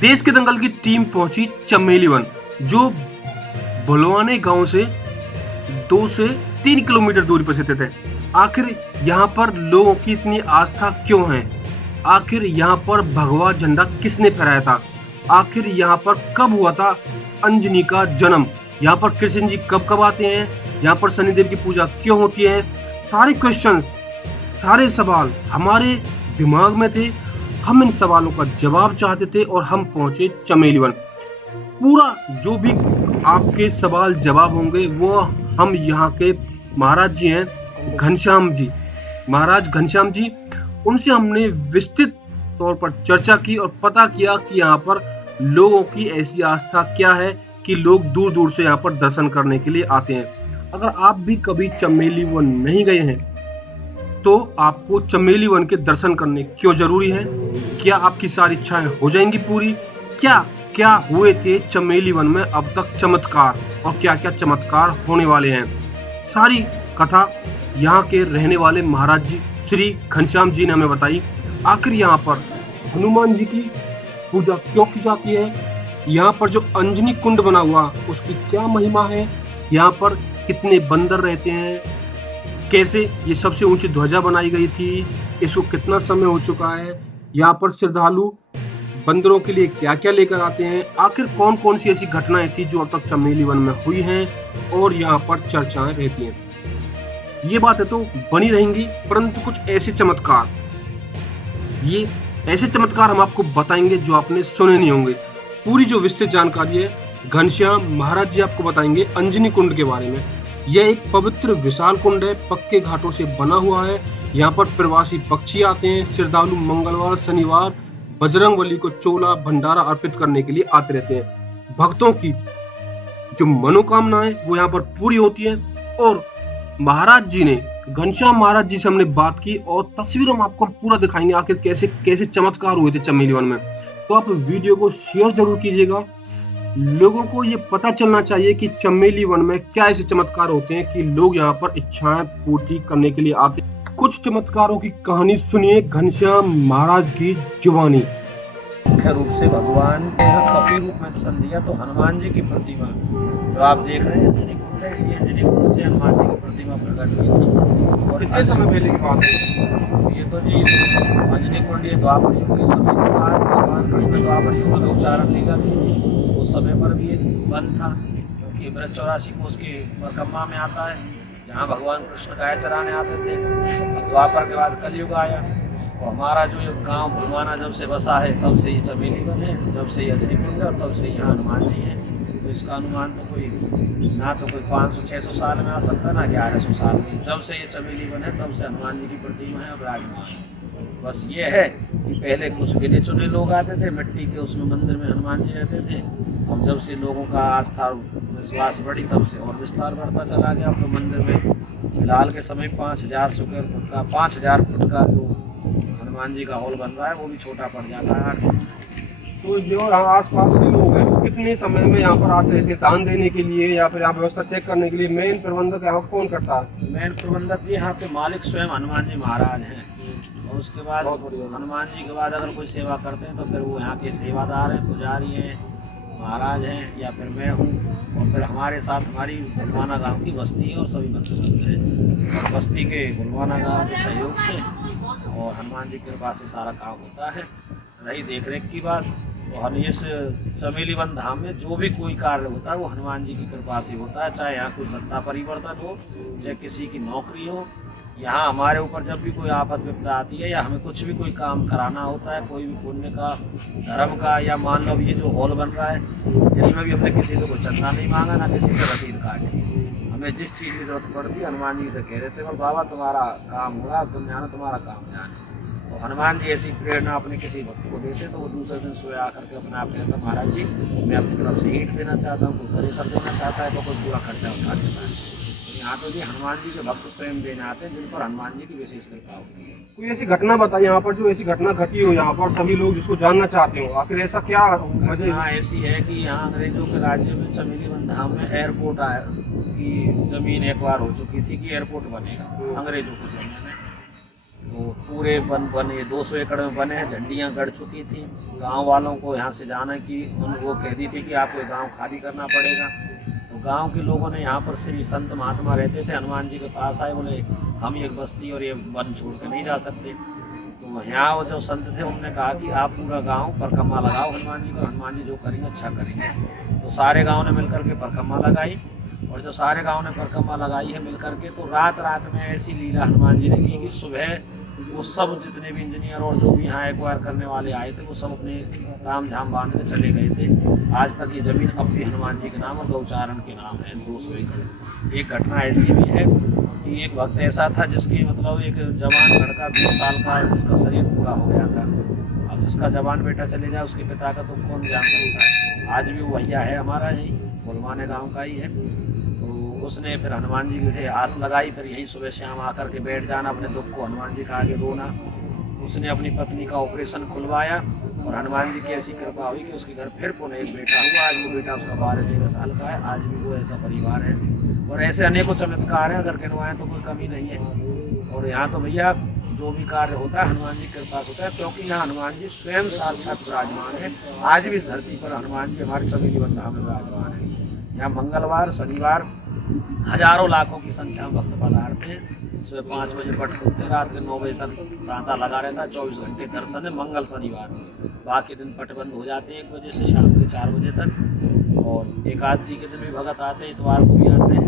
देश के दंगल की टीम पहुंची चमेली वन, जो भुलवाने गांव से 2 से 3 किलोमीटर दूरी पर स्थित है। आखिर यहाँ पर लोगों की इतनी आस्था क्यों है? आखिर यहाँ पर भगवा झंडा किसने फहराया था? आखिर यहाँ पर कब हुआ था अंजनी का जन्म? यहाँ पर कृष्ण जी कब कब आते हैं? यहाँ पर शनिदेव की पूजा क्यों होती है? सारे क्वेश्चंस, सारे सवाल हमारे दिमाग में थे। हम इन सवालों का जवाब चाहते थे और हम पहुंचे चमेली वन। पूरा जो भी आपके सवाल जवाब होंगे वो हम यहाँ के महाराज जी हैं, घनश्याम जी, महाराज घनश्याम जी, उनसे हमने विस्तृत तौर पर चर्चा की और पता किया कि यहाँ पर लोगों की ऐसी आस्था क्या है कि लोग दूर दूर से यहाँ पर दर्शन करने के लिए आते हैं। अगर आप भी कभी चमेली वन नहीं गए हैं तो आपको चमेली वन के दर्शन करने क्यों जरूरी है? क्या आपकी सारी इच्छाएं हो जाएंगी पूरी? क्या क्या हुए थे चमेली वन में अब तक चमत्कार, और क्या क्या चमत्कार होने वाले हैं? सारी कथा यहाँ के रहने वाले महाराज जी श्री घनश्याम जी ने हमें बताई। आखिर यहाँ पर हनुमान जी की पूजा क्यों की जाती है? यहाँ पर जो अंजनी कुंड बना हुआ उसकी क्या महिमा है? यहाँ पर कितने बंदर रहते हैं? कैसे ये सबसे ऊंची ध्वजा बनाई गई थी? इसको कितना समय हो चुका है? यहाँ पर श्रद्धालु बंदरों के लिए क्या क्या लेकर आते हैं? आखिर कौन कौन सी ऐसी घटनाएं थी जो अब तक चमेली वन में हुई हैं और यहाँ पर चर्चाएं रहती हैं? ये बातें तो बनी रहेंगी, परंतु कुछ ऐसे चमत्कार, ये ऐसे चमत्कार हम आपको बताएंगे जो आपने सुने नहीं होंगे। पूरी जो विस्तृत जानकारी है घनश्याम महाराज जी आपको बताएंगे अंजनी कुंड के बारे में। यह एक पवित्र विशाल कुंड है, पक्के घाटों से बना हुआ है। यहाँ पर प्रवासी पक्षी आते हैं। श्रद्धालु मंगलवार शनिवार बजरंगबली को चोला भंडारा अर्पित करने के लिए आते रहते हैं। भक्तों की जो मनोकामनाएं वो यहाँ पर पूरी होती है। और महाराज जी ने, घनश्याम महाराज जी से हमने बात की और तस्वीरों में आपको पूरा दिखाएंगे आखिर कैसे कैसे चमत्कार हुए थे चमेली वन में। तो आप वीडियो को शेयर जरूर कीजिएगा। लोगों को ये पता चलना चाहिए कि चमेली वन में क्या ऐसे चमत्कार होते हैं कि लोग यहाँ पर इच्छाएं पूर्ति करने के लिए आते हैं। कुछ चमत्कारों की कहानी सुनिए घनश्याम महाराज की जुबानी। मुख्य रूप से भगवान कपि रूप में दर्शन दिया तो हनुमान जी की प्रतिमा जो आप देख रहे हैं अंजनी कुंड से हनुमान जी की प्रतिमा प्रकट हुई थी। और कितने समय पहले की बात है? ये तो जी अंजनी कुंड ये द्वापर युग के समय के बाद भगवान कृष्ण द्वापर युग में उच्चारण लीला थी। उस समय पर भी ये बंद था क्योंकि ब्रज 84 को उसके मरकम्मा में आता है जहाँ भगवान कृष्ण गाय चराने आते थे। तो द्वापर के बाद कलयुग आया तो हमारा जो ये गांव भुलवाना जब से बसा है तब से ये चमेली वन है, जब से ये अंजनी कुंड है और तब से यहाँ हनुमान जी है। तो इसका अनुमान तो कोई ना तो कोई 500-600 साल में आ सकता ना 1100 साल में। जब से ये चमेली वन है तब से हनुमान जी की प्रतिमा है और विराजमान। बस ये है कि पहले कुछ गिने चुने लोग आते थे मिट्टी के उसमें मंदिर में हनुमान जी रहते थे। और जब से लोगों का आस्था विश्वास बढ़ी तब से और विस्तार बढ़ता चला गया। तो मंदिर में फिलहाल के समय 5000 स्क्वायर फुट का 5000 फुट का जो हनुमान जी का हॉल बन रहा है वो भी छोटा पड़ जाता है। तो जो आसपास के लोग हैं वो कितने समय में यहाँ पर आते रहते दान देने के लिए या फिर यहाँ व्यवस्था चेक करने के लिए? मेन प्रबंधक यहाँ कौन करता है? मेन प्रबंधक भी यहाँ पे मालिक स्वयं हनुमान जी महाराज हैं। और उसके बाद हनुमान जी के बाद अगर कोई सेवा करते हैं तो फिर वो यहाँ के सेवादार हैं, पुजारी हैं, महाराज हैं या फिर मैं हूँ। और फिर हमारे साथ हमारी भुलवाना गांव की बस्ती है और सभी बंधु हैं। और बस्ती के भुलवाना गांव के सहयोग से और हनुमान जी की कृपा से सारा काम होता है। रही देख रेख की बात तो हम इस चमेली वन धाम में जो भी कोई कार्य होता है वो हनुमान जी की कृपा से होता है। चाहे यहाँ कोई सत्ता परिवर्तन हो, चाहे किसी की नौकरी हो, यहाँ हमारे ऊपर जब भी कोई आफत विपदा आती है या हमें कुछ भी कोई काम कराना होता है, कोई भी पुण्य का, धर्म का, या मान लो ये जो हॉल बन रहा है इसमें भी हमने किसी से कोई चंदा नहीं मांगा ना किसी से रसीद काटी। हमें जिस चीज़ की जरूरत पड़ती हनुमान जी से कह रहे थे और बाबा तुम्हारा काम होगा, तुम जानो तुम्हारा काम जाने। तो हनुमान जी ऐसी प्रेरणा अपने किसी भक्त को देते तो वो दूसरे दिन सोया आकर के अपने आप कहता महाराज जी मैं अपनी तरफ से ईंट देना चाहता हूँ, कोई थ्रेसर देना चाहता है तो कोई पूरा खर्चा उठा देता है। तो यहाँ तो जी हनुमान जी के भक्त स्वयं देने आते हैं जिन पर हनुमान जी की विशेष कृपा होती है। कोई ऐसी घटना बताइए यहाँ पर जो ऐसी घटना घटी हो यहाँ पर सभी लोग जिसको जानना चाहते हो, आखिर ऐसा क्या वजह? यहाँ ऐसी है कि यहाँ अंग्रेजों के राज्य में चमेली वन धाम में एयरपोर्ट आया की जमीन एक बार हो चुकी थी कि एयरपोर्ट बनेगा अंग्रेजों के समय में। तो पूरे बने 200 एकड़ में बने हैं, झंडियाँ गड़ चुकी थी। गांव वालों को यहाँ से जाना कि वो कह दी थी कि आपको गांव खाली करना पड़ेगा। तो गांव के लोगों ने यहाँ पर श्री संत महात्मा रहते थे, हनुमान जी के पास आए, बोले हम एक बस्ती और ये वन छोड़ के नहीं जा सकते। तो यहाँ वो जो संत थे उन्होंने कहा कि आप पूरा गांव परिक्रमा लगाओ हनुमान जी को, हनुमान जी जो करेंगे अच्छा करेंगे। तो सारे गाँव ने मिलकर के परिक्रमा लगाई, और जो सारे गांव ने परिक्रमा लगाई है मिलकर के, तो रात रात में ऐसी लीला हनुमान जी ने की कि सुबह वो सब जितने भी इंजीनियर और जो भी यहाँ एक्वायर करने वाले आए थे वो सब अपने ताम झाम बांध के चले गए थे। आज तक ये ज़मीन अब भी हनुमान जी के नाम और गौचारण के नाम है 200 एकड़। एक घटना ऐसी भी है कि एक वक्त ऐसा था जिसकी मतलब एक जवान लड़का 20 साल का, जिसका शरीर पूरा हो गया था। अब जिसका जवान बेटा चले जाए उसके पिता का तो कौन जान सकता है। आज भी वो भैया है हमारा, यही बुलवाने गाँव का ही है। तो उसने फिर हनुमान जी की आस लगाई, फिर यहीं सुबह शाम आकर के बैठ जाना, अपने दुख को हनुमान जी का आगे रोना। उसने अपनी पत्नी का ऑपरेशन खुलवाया और हनुमान जी की ऐसी कृपा हुई कि उसके घर फिर पुनः एक बेटा हुआ। आज वो बेटा उसका 12-13 साल का है। आज भी वो ऐसा परिवार है और ऐसे अनेकों चमत्कार हैं, अगर गिनवाएं तो कोई कमी नहीं है। और यहाँ तो भैया जो भी कार्य होता है हनुमान जी के पास होता है, क्योंकि यहाँ हनुमान जी स्वयं साक्षात विराजमान है। आज भी इस धरती पर हनुमान जी हमारे चमेली वन धाम में विराजमान है। यहाँ मंगलवार शनिवार हजारों लाखों की संख्या में भक्त पधारते हैं। सुबह 5 बजे पट खुलते, रात के 9 बजे तक तांता लगा रहता है। 24 घंटे दर्शन है मंगल शनिवार, बाकी दिन पट बंद हो जाते हैं 1 बजे से शाम के 4 बजे तक। और एकादशी के दिन भी भगत आते हैं, इतवार को भी आते हैं।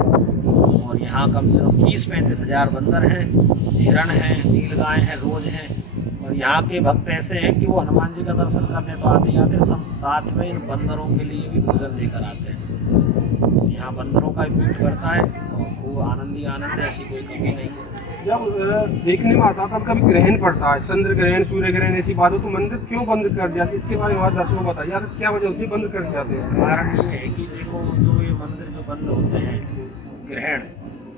और यहाँ कम से कम 30-35 हज़ार बंदर हैं, हिरण हैं, नीलगाय हैं, रोज हैं। और यहाँ के भक्त ऐसे हैं कि वो हनुमान जी का दर्शन करने तो आते ही आते, साथ में इन बंदरों के लिए भी भोजन लेकर आते हैं। यहाँ बंदरों का भी पेट भरता है और खूब आनंद ही आनंद है, ऐसी कोई कमी नहीं है। जब देखने में आता था कभी ग्रहण पड़ता है, चंद्र ग्रहण, सूर्य ग्रहण, ऐसी बात हो तो मंदिर क्यों बंद कर दिया? इसके बारे में हमारे दर्शकों को बताइए, क्या वजह होती है बंद कर जाते हैं? कारण ये है कि देखो जो ये मंदिर जो बंद होते हैं,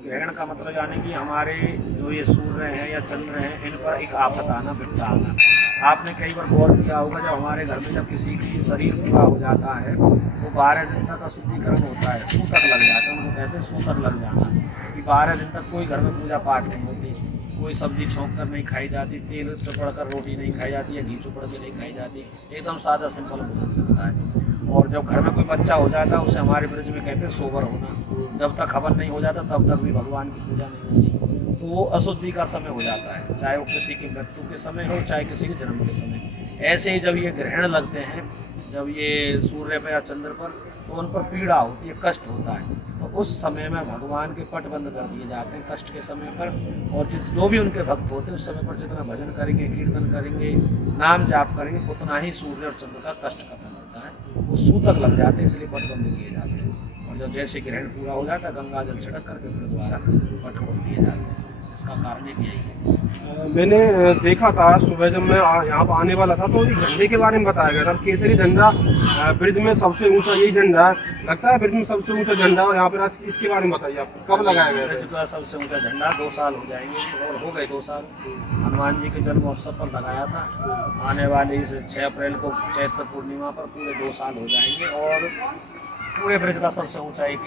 ग्रहण का मतलब यानी कि हमारे जो ये सूर्य हैं या चंद्र हैं, इन पर एक आफत आना, विपदा आना। आपने कई बार गौर किया होगा, जब हमारे घर में जब किसी की शरीर पूरा हो जाता है तो 12 दिन तक अशुद्धिकरण होता है, सूतक लग जाता है। उनको कहते हैं सूतक लग जाना, कि 12 दिन तक कोई घर में पूजा पाठ नहीं होती, कोई सब्जी छौंक कर नहीं खाई जाती, तेल चुपड़ कर रोटी नहीं खाई जाती या घी चुपड़ के नहीं खाई जाती, एकदम सादा सिंपल भोजन चलता है। और जब घर में कोई बच्चा हो जाता है उसे हमारे ब्रज में कहते हैं सोबर होना। जब तक हवन नहीं हो जाता तब तक भी भगवान की पूजा नहीं होती, तो वो अशुद्धि का समय हो जाता है, चाहे वो किसी की मृत्यु के समय हो चाहे किसी के जन्म के समय। ऐसे ही जब ये ग्रहण लगते हैं, जब ये सूर्य पर या चंद्र पर, तो उन पर पीड़ा होती है, कष्ट होता है। तो उस समय में भगवान के पट बंद कर दिए जाते हैं कष्ट के समय पर। और जो भी उनके भक्त होते हैं उस समय पर जितना भजन करेंगे, कीर्तन करेंगे, नाम जाप करेंगे, उतना ही सूर्य और चंद्र का कष्ट खत्म होता है। वो सूतक लग जाते हैं, इसलिए पट बंद किए जाते हैं। और जब जैसे ग्रहण पूरा हो जाता है गंगा जल छिड़क करके फिर दोबारा पट खोल दिए जाते हैं। इसका कारण एक यही है। मैंने देखा था सुबह जब मैं यहाँ पर आने वाला था तो एक झंडे के बारे में बताया गया था, केसरी झंडा ब्रिज में सबसे ऊंचा यही झंडा लगता है, ब्रिज में सबसे ऊंचा झंडा। और यहाँ पर आज इसके बारे में बताइए, आप कब लगाया गया? ब्रिज का सबसे ऊंचा झंडा 2 साल हो जाएंगे और हो गए 2 साल। हनुमान जी के जन्म महोत्सव पर लगाया था। आने वाली इस 6 अप्रैल को चैत्र पूर्णिमा पर पूरे 2 साल हो जाएंगे। और पूरे ब्रिज का सबसे ऊंचा एक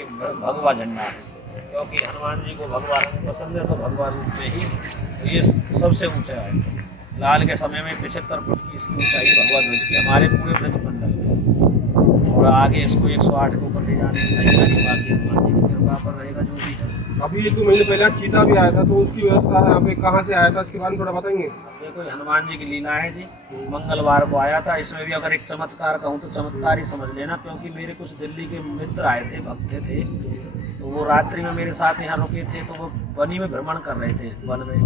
भगवा झंडा है, क्योंकि हनुमान जी को भगवा रंग पसंद है, तो भगवा रूप में ही ये सबसे ऊंचा है। लाल के समय में 75 फुट की इसकी ऊंचाई भगवा ध्वज की हमारे पूरे ब्रज मंडल में। और आगे इसको 108 के ऊपर ले जाने की तैयारी बाकी हनुमान जी की कृपा पर रहेगा जो भी है। अभी 1-2 महीने पहले चीता भी आया था, तो उसकी व्यवस्था यहाँ पे कहाँ से आया था, इसके बारे में थोड़ा बताएंगे? देखो हनुमान जी की लीला है जी, मंगलवार को आया था। इसमें भी अगर एक चमत्कार कहूँ तो चमत्कार ही समझ लेना, क्योंकि मेरे कुछ दिल्ली के मित्र आए थे, भक्त थे, तो वो रात्रि में मेरे साथ यहाँ रुके थे। तो वो बनी में भ्रमण कर रहे थे वन में,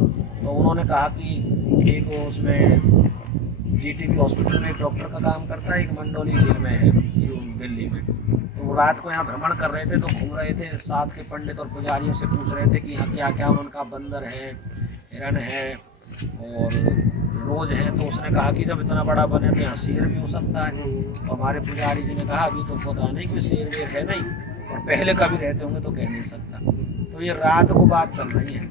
तो उन्होंने कहा कि एक उसमें जीटीबी हॉस्पिटल में एक डॉक्टर का काम करता है, एक मंडोली जेल में है दिल्ली में। तो वो रात को यहाँ भ्रमण कर रहे थे, तो घूम रहे थे, साथ के पंडित और पुजारियों से पूछ रहे थे कि यहाँ क्या क्या उनका बंदर है, हिरण है और रोज है। तो उसने कहा कि जब इतना बड़ा बने तो यहाँ शेर भी हो सकता है। तो हमारे पुजारी जी ने कहा अभी तो पता नहीं कि शेर वेर है नहीं, और पहले कभी रहते होंगे तो कह नहीं सकता। तो ये रात को बात चल रही है,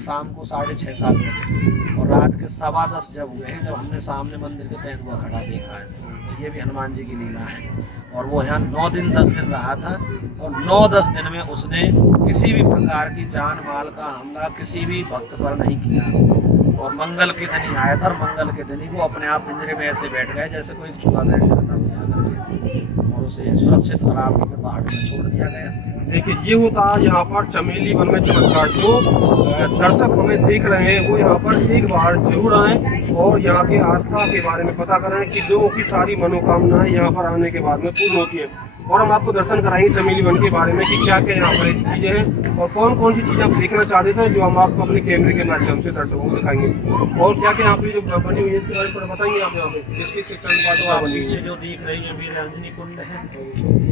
शाम को 6:30-7 बजे, और रात के 10:15 जब हुए हैं, जब हमने सामने मंदिर के तेंदुआ खड़ा देखा है। तो ये भी हनुमान जी की लीला है। और वो यहाँ 9 दिन 10 दिन रहा था, और 9-10 दिन में उसने किसी भी प्रकार की जान माल का हमला किसी भी भक्त पर नहीं किया। और मंगल के दिन ही आया था, और मंगल के दिन ही वो अपने आप पिंजरे में ऐसे बैठ गए जैसे कोई चूहा बैठ जाता है, और उसे सुरक्षित अरावली के पहाड़ में छोड़ दिया गया। देखिए ये होता है यहाँ पर चमेली वन में चमत्कार। जो दर्शक हमें देख रहे हैं वो यहाँ पर एक बार जरूर आएं और यहाँ के आस्था के बारे में पता करें कि लोगों की सारी मनोकामनाएं यहाँ पर आने के बाद में पूर्ण होती है। और हम आपको दर्शन कराएंगे चमेली वन के बारे में कि क्या क्या यहाँ पर ऐसी चीज़ें हैं और कौन कौन सी चीज़ें आप देखना चाहते थे जो हम आपको अपने कैमरे के माध्यम से दर्शकों को दिखाएंगे। और क्या क्या यहाँ पे जो बनी हुई है इसके बारे में बताएंगे आप यहाँ पे किस शिक्षण तो पीछे जो दिख रही है वीर अंजनी कुंड है,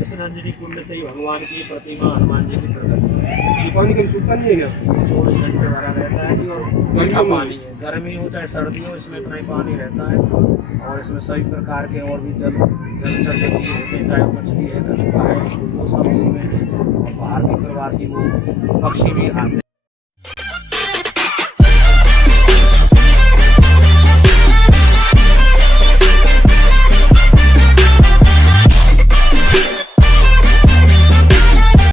इस अंजनी कुंड से ही भगवान की प्रतिमा हनुमान जी की प्रकट है। पानी का सूखा नहीं है क्या? 24 घंटे भरा रहता है जी, और मीठा पानी है, गर्मी हो चाहे सर्दी हो इसमें इतना ही पानी रहता है। और इसमें सभी प्रकार के और भी जलचर चीज़ होते हैं, चाहे मछली है, कछुआ है, वो सब इसमें है। और बाहर के प्रवासी वो पक्षी भी आते हैं।